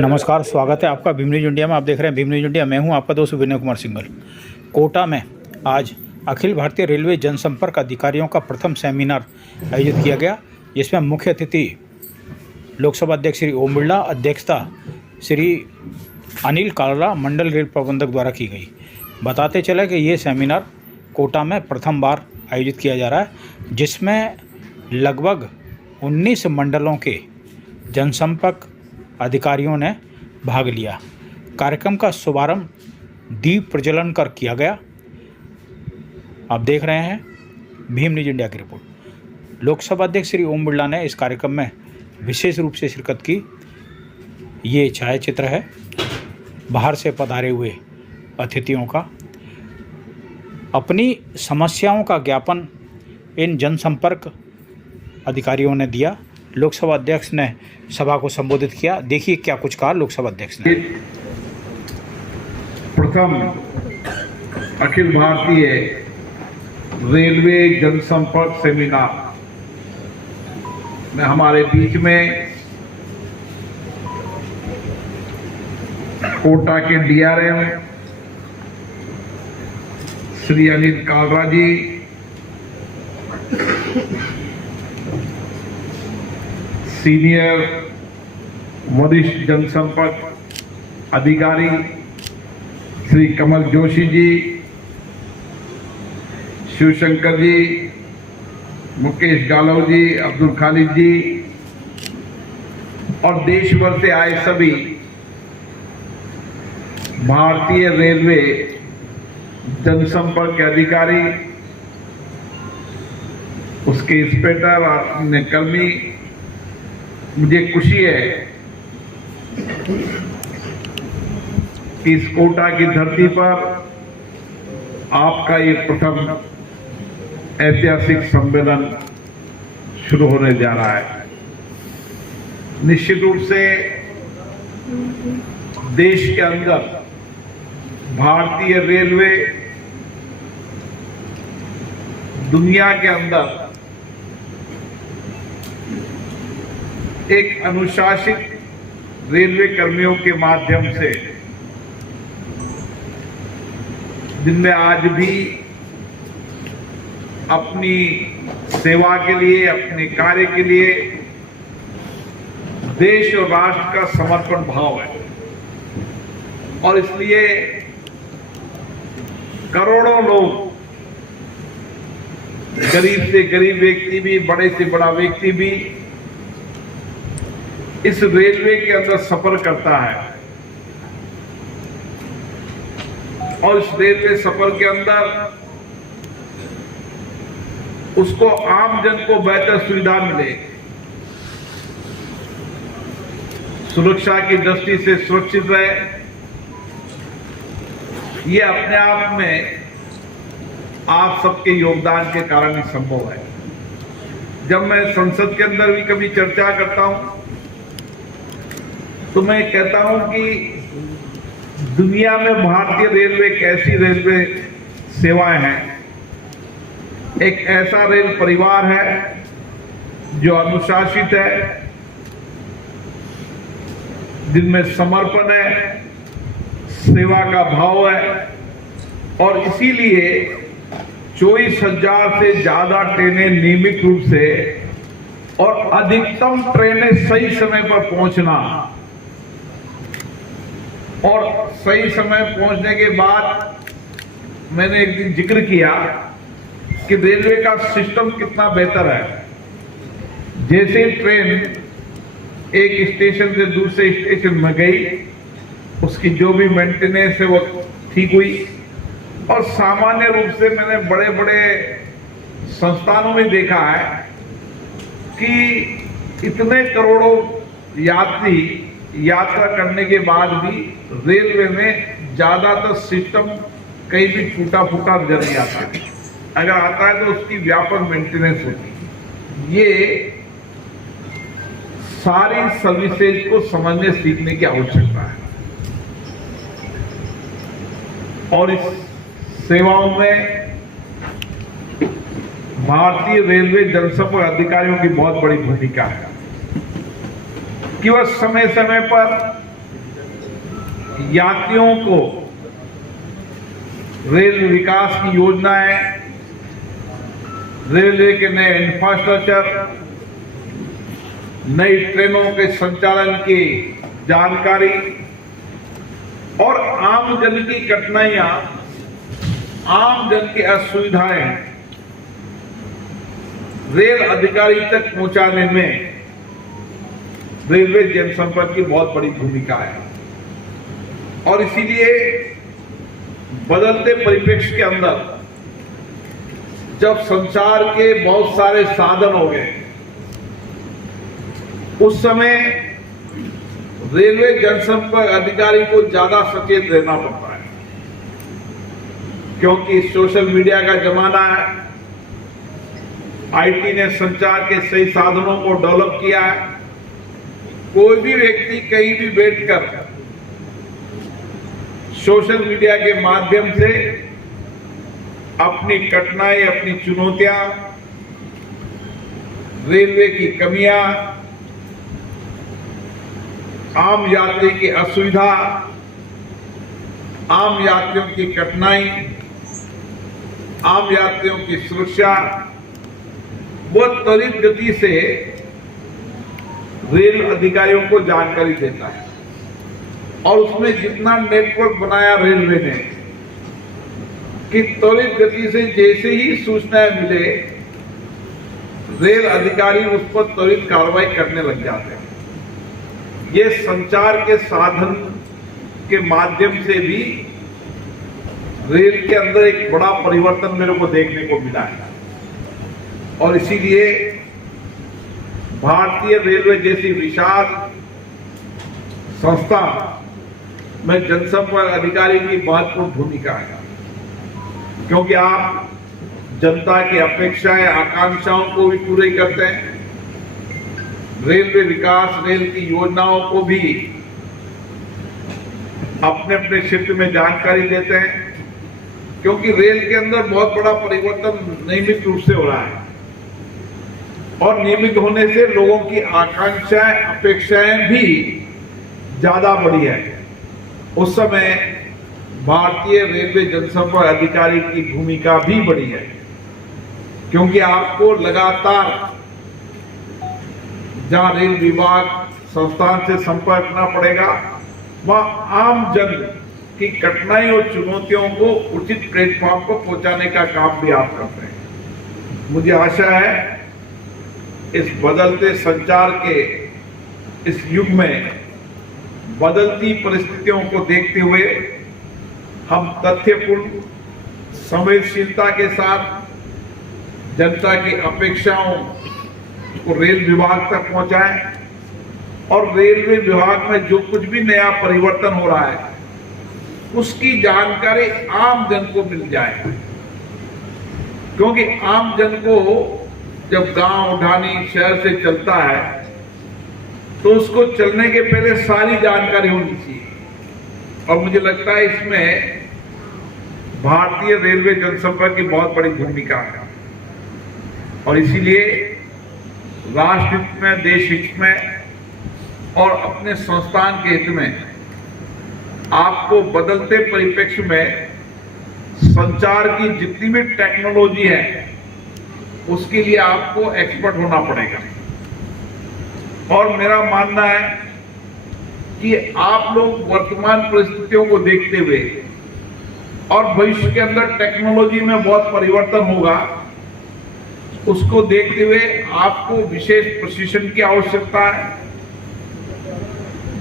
नमस्कार, स्वागत है आपका भीम न्यूज इंडिया में। आप देख रहे हैं भीम न्यूज इंडिया। मैं हूं आपका दोस्त विनय कुमार सिंघल। कोटा में आज अखिल भारतीय रेलवे जनसंपर्क अधिकारियों का प्रथम सेमिनार आयोजित किया गया, जिसमें मुख्य अतिथि लोकसभा अध्यक्ष श्री ओम बिरला, अध्यक्षता श्री अनिल कालरा, मंडल रेल प्रबंधक द्वारा की गई। बताते चले कि ये सेमिनार कोटा में प्रथम बार आयोजित किया जा रहा है, जिसमें लगभग 19 मंडलों के जनसंपर्क अधिकारियों ने भाग लिया। कार्यक्रम का शुभारंभ दीप प्रज्वलन कर किया गया। आप देख रहे हैं भीम न्यूज इंडिया की रिपोर्ट। लोकसभा अध्यक्ष श्री ओम बिरला ने इस कार्यक्रम में विशेष रूप से शिरकत की। ये छायाचित्र है बाहर से पधारे हुए अतिथियों का। अपनी समस्याओं का ज्ञापन इन जनसंपर्क अधिकारियों ने दिया। लोकसभा अध्यक्ष ने सभा को संबोधित किया। देखिए क्या कुछ कहा लोकसभा अध्यक्ष ने। प्रथम अखिल भारतीय रेलवे जनसंपर्क सेमिनार में हमारे बीच में कोटा के डीआरएम श्री अनिल कालरा जी, सीनियर वरिष्ठ जनसंपर्क अधिकारी श्री कमल जोशी जी, शिवशंकर जी, मुकेश गालव जी, अब्दुल खालिद जी और देश भर से आए सभी भारतीय रेलवे जनसंपर्क के अधिकारी, उसके इंस्पेक्टर और अन्य कर्मी। मुझे खुशी है कि इस कोटा की धरती पर आपका ये प्रथम ऐतिहासिक सम्मेलन शुरू होने जा रहा है। निश्चित रूप से देश के अंदर भारतीय रेलवे दुनिया के अंदर एक अनुशासित रेलवे कर्मियों के माध्यम से, जिनमें आज भी अपनी सेवा के लिए, अपने कार्य के लिए देश और राष्ट्र का समर्पण भाव है, और इसलिए करोड़ों लोग, गरीब से गरीब व्यक्ति भी, बड़े से बड़ा व्यक्ति भी इस रेलवे के अंदर सफर करता है। और इस रेलवे सफर के अंदर उसको आम जन को बेहतर सुविधा मिले, सुरक्षा की दृष्टि से सुरक्षित रहे, ये अपने आप में आप सबके योगदान के कारण ही संभव है। जब मैं संसद के अंदर भी कभी चर्चा करता हूं तो मैं कहता हूं कि दुनिया में भारतीय रेलवे एक ऐसी रेलवे सेवाएं हैं, एक ऐसा रेल परिवार है जो अनुशासित है, जिनमें समर्पण है, सेवा का भाव है, और इसीलिए 24,000 से ज्यादा ट्रेनें नियमित रूप से और अधिकतम ट्रेनें सही समय पर पहुंचना, और सही समय पहुंचने के बाद मैंने एक दिन जिक्र किया कि रेलवे का सिस्टम कितना बेहतर है। जैसे ट्रेन एक स्टेशन से दूसरे स्टेशन में गई, उसकी जो भी मेंटेनेंस है वो ठीक हुई। और सामान्य रूप से मैंने बड़े बड़े संस्थानों में देखा है कि इतने करोड़ों यात्री यात्रा करने के बाद भी रेलवे में ज्यादातर सिस्टम कहीं भी टूटा फूटा नजर नहीं आता। अगर आता है तो उसकी व्यापक मेंटेनेंस होती है। ये सारी सर्विसेज को समझने सीखने की आवश्यकता है, और इस सेवाओं में भारतीय रेलवे जनसंपर्क अधिकारियों की बहुत बड़ी भूमिका है कि वह समय समय पर यात्रियों को रेल विकास की योजनाएं, रेलवे के नए इंफ्रास्ट्रक्चर, नई ट्रेनों के संचालन की जानकारी और आम जन की कठिनाइयां, आम जन की असुविधाएं रेल अधिकारी तक पहुंचाने में रेलवे जनसंपर्क की बहुत बड़ी भूमिका है। और इसीलिए बदलते परिप्रेक्ष्य के अंदर जब संचार के बहुत सारे साधन हो गए, उस समय रेलवे जनसंपर्क अधिकारी को ज्यादा सचेत रहना पड़ता है, क्योंकि सोशल मीडिया का जमाना है। आईटी ने संचार के सही साधनों को डेवलप किया है। कोई भी व्यक्ति कहीं भी बैठकर सोशल मीडिया के माध्यम से अपनी कठिनाई, अपनी चुनौतियां, रेलवे की कमियां, आम यात्री की असुविधा, आम यात्रियों की कठिनाई, आम यात्रियों की सुरक्षा, वो त्वरित गति से रेल अधिकारियों को जानकारी देता है। और उसमें जितना नेटवर्क बनाया रेलवे ने कि त्वरित गति से जैसे ही सूचनाएं मिले, रेल अधिकारी उस पर त्वरित कार्रवाई करने लग जाते हैं। ये संचार के साधन के माध्यम से भी रेल के अंदर एक बड़ा परिवर्तन मेरे को देखने को मिला है। और इसीलिए भारतीय रेलवे जैसी विशाल संस्था में जनसंपर्क अधिकारी की महत्वपूर्ण भूमिका है, क्योंकि आप जनता की अपेक्षाएं, आकांक्षाओं को भी पूरे करते हैं। रेलवे विकास, रेल की योजनाओं को भी अपने अपने क्षेत्र में जानकारी देते हैं, क्योंकि रेल के अंदर बहुत बड़ा परिवर्तन नियमित रूप से हो रहा है। और नियमित होने से लोगों की आकांक्षाएं, अपेक्षाएं भी ज्यादा बढ़ी है। उस समय भारतीय रेलवे जनसंपर्क अधिकारी की भूमिका भी बढ़ी है, क्योंकि आपको लगातार जहां रेल विभाग संस्थान से संपर्क करना पड़ेगा, वहां आम जन की कठिनाई और चुनौतियों को उचित प्लेटफॉर्म पर पहुंचाने का काम भी आप करते हैं। मुझे आशा है इस बदलते संचार के इस युग में, बदलती परिस्थितियों को देखते हुए हम तथ्यपूर्ण, संवेदनशीलता के साथ जनता की अपेक्षाओं को रेल विभाग तक पहुंचाएं और रेलवे विभाग में जो कुछ भी नया परिवर्तन हो रहा है उसकी जानकारी आम जन को मिल जाए। क्योंकि आम जन को जब गांव, ढानी, शहर से चलता है तो उसको चलने के पहले सारी जानकारी होनी चाहिए। और मुझे लगता है इसमें भारतीय रेलवे जनसंपर्क की बहुत बड़ी भूमिका है। और इसीलिए राष्ट्र हित में, देश हित में और अपने संस्थान के हित में आपको बदलते परिप्रेक्ष्य में संचार की जितनी भी टेक्नोलॉजी है उसके लिए आपको एक्सपर्ट होना पड़ेगा। और मेरा मानना है कि आप लोग वर्तमान परिस्थितियों को देखते हुए और भविष्य के अंदर टेक्नोलॉजी में बहुत परिवर्तन होगा, उसको देखते हुए आपको विशेष प्रशिक्षण की आवश्यकता है।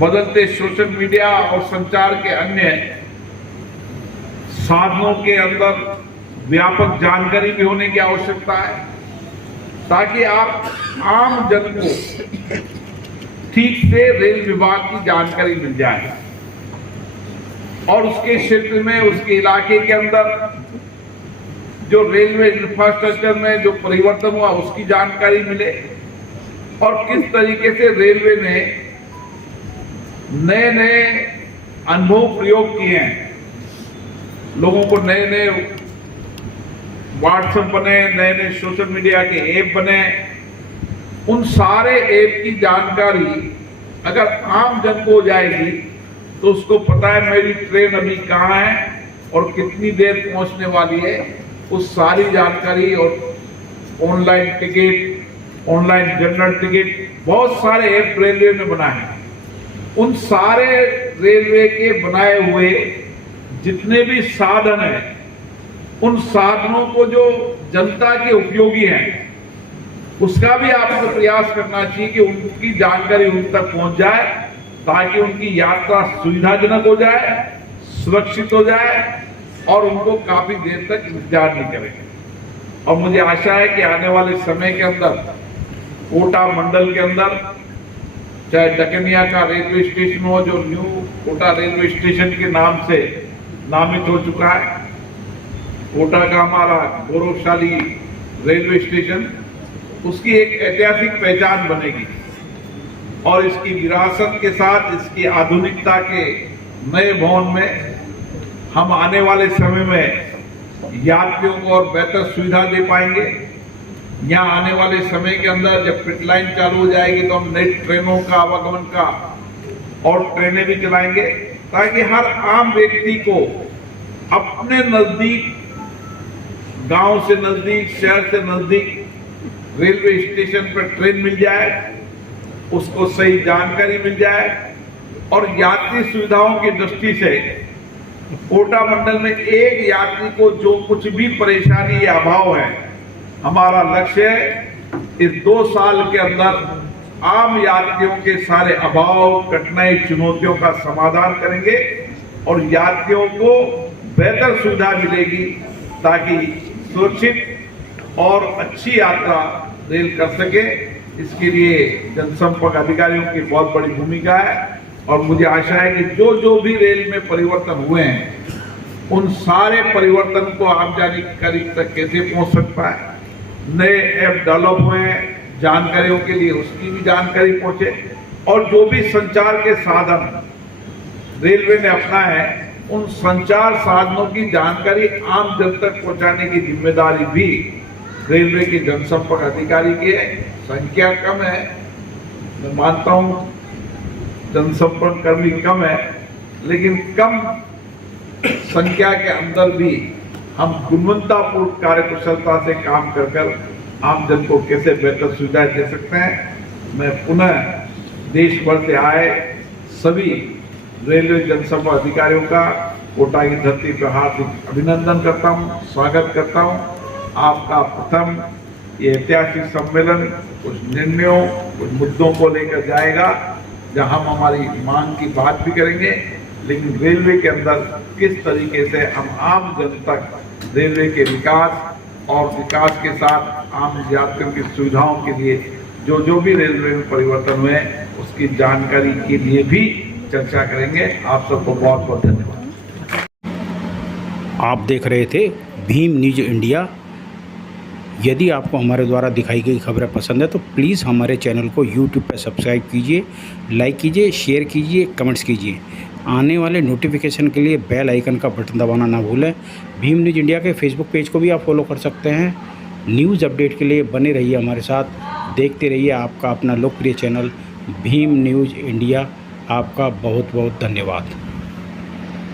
बदलते सोशल मीडिया और संचार के अन्य साधनों के अंदर व्यापक जानकारी भी होने की आवश्यकता है, ताकि आप आम जन को ठीक से रेल विभाग की जानकारी मिल जाए और उसके क्षेत्र में, उसके इलाके के अंदर जो रेलवे इंफ्रास्ट्रक्चर में जो परिवर्तन हुआ उसकी जानकारी मिले और किस तरीके से रेलवे ने नए नए अनुभव प्रयोग किए हैं। लोगों को नए नए व्हाट्सएप बने, नए नए सोशल मीडिया के ऐप बने, उन सारे ऐप की जानकारी अगर आम जन को हो जाएगी तो उसको पता है मेरी ट्रेन अभी कहाँ है और कितनी देर पहुंचने वाली है। उस सारी जानकारी और online ticket, online general ticket, बहुत सारे ऐप रेलवे ने बनाए हैं। उन सारे रेलवे के बनाए हुए जितने भी साधन हैं, उन साधनों को जो जनता के उपयोगी हैं, उसका भी आपको प्रयास करना चाहिए कि उनकी जानकारी उन तक पहुंच जाए, ताकि उनकी यात्रा सुविधाजनक हो जाए, सुरक्षित हो जाए और उनको काफी देर तक इंतजार नहीं करें। और मुझे आशा है कि आने वाले समय के अंदर कोटा मंडल के अंदर, चाहे डकनिया का रेलवे स्टेशन हो जो न्यू कोटा रेलवे स्टेशन के नाम से नामित हो चुका है, कोटा का हमारा गौरवशाली रेलवे स्टेशन, उसकी एक ऐतिहासिक पहचान बनेगी और इसकी विरासत के साथ इसकी आधुनिकता के नए भवन में हम आने वाले समय में यात्रियों को और बेहतर सुविधा दे पाएंगे। यहाँ आने वाले समय के अंदर जब पिट लाइन चालू हो जाएगी तो हम नई ट्रेनों का आवागमन का और ट्रेनें भी चलाएंगे, ताकि हर आम व्यक्ति को अपने नजदीक, गांव से नजदीक, शहर से नजदीक रेलवे स्टेशन पर ट्रेन मिल जाए, उसको सही जानकारी मिल जाए और यात्री सुविधाओं की दृष्टि से कोटा मंडल में एक यात्री को जो कुछ भी परेशानी या अभाव है, हमारा लक्ष्य है इस 2 साल के अंदर आम यात्रियों के सारे अभाव, कठिनाई, चुनौतियों का समाधान करेंगे और यात्रियों को बेहतर सुविधा मिलेगी, ताकि सुरक्षित और अच्छी यात्रा रेल कर सके। इसके लिए जनसंपर्क अधिकारियों की बहुत बड़ी भूमिका है और मुझे आशा है कि जो भी रेल में परिवर्तन हुए हैं, उन सारे परिवर्तन को आम जानकारी तक कैसे पहुंच सकता है, नए ऐप डेवलप हुए हैं जानकारियों के लिए, उसकी भी जानकारी पहुंचे और जो भी संचार के साधन रेलवे ने अपनाए हैं, उन संचार साधनों की जानकारी आम जन तक पहुंचाने की जिम्मेदारी भी रेलवे के जनसंपर्क अधिकारी की है। संख्या कम है, मैं मानता हूं जनसंपर्क कर्मी कम है, लेकिन कम संख्या के अंदर भी हम गुणवत्तापूर्ण कार्यकुशलता से काम कर आम जन को कैसे बेहतर सुविधाएं दे सकते हैं। मैं पुनः देश भर से आए सभी रेलवे जनसंपर्क अधिकारियों का कोटा की धरती पर हार्दिक अभिनंदन करता हूं, स्वागत करता हूं। आपका प्रथम ये ऐतिहासिक सम्मेलन कुछ निर्णयों, कुछ मुद्दों को लेकर जाएगा, जहां हम हमारी मांग की बात भी करेंगे, लेकिन रेलवे के अंदर किस तरीके से हम आम जन तक रेलवे के विकास और विकास के साथ आम यात्रियों की सुविधाओं के लिए जो भी रेलवे में परिवर्तन हुए उसकी जानकारी के लिए भी चर्चा करेंगे। आप सबको बहुत बहुत धन्यवाद। आप देख रहे थे भीम न्यूज इंडिया। यदि आपको हमारे द्वारा दिखाई गई खबरें पसंद है तो प्लीज़ हमारे चैनल को यूट्यूब पर सब्सक्राइब कीजिए, लाइक कीजिए, शेयर कीजिए, कमेंट्स कीजिए। आने वाले नोटिफिकेशन के लिए बेल आइकन का बटन दबाना ना भूलें। भीम न्यूज इंडिया के फेसबुक पेज को भी आप फॉलो कर सकते हैं। न्यूज़ अपडेट के लिए बने रहिए हमारे साथ, देखते रहिए आपका अपना लोकप्रिय चैनल भीम न्यूज इंडिया। आपका बहुत बहुत धन्यवाद।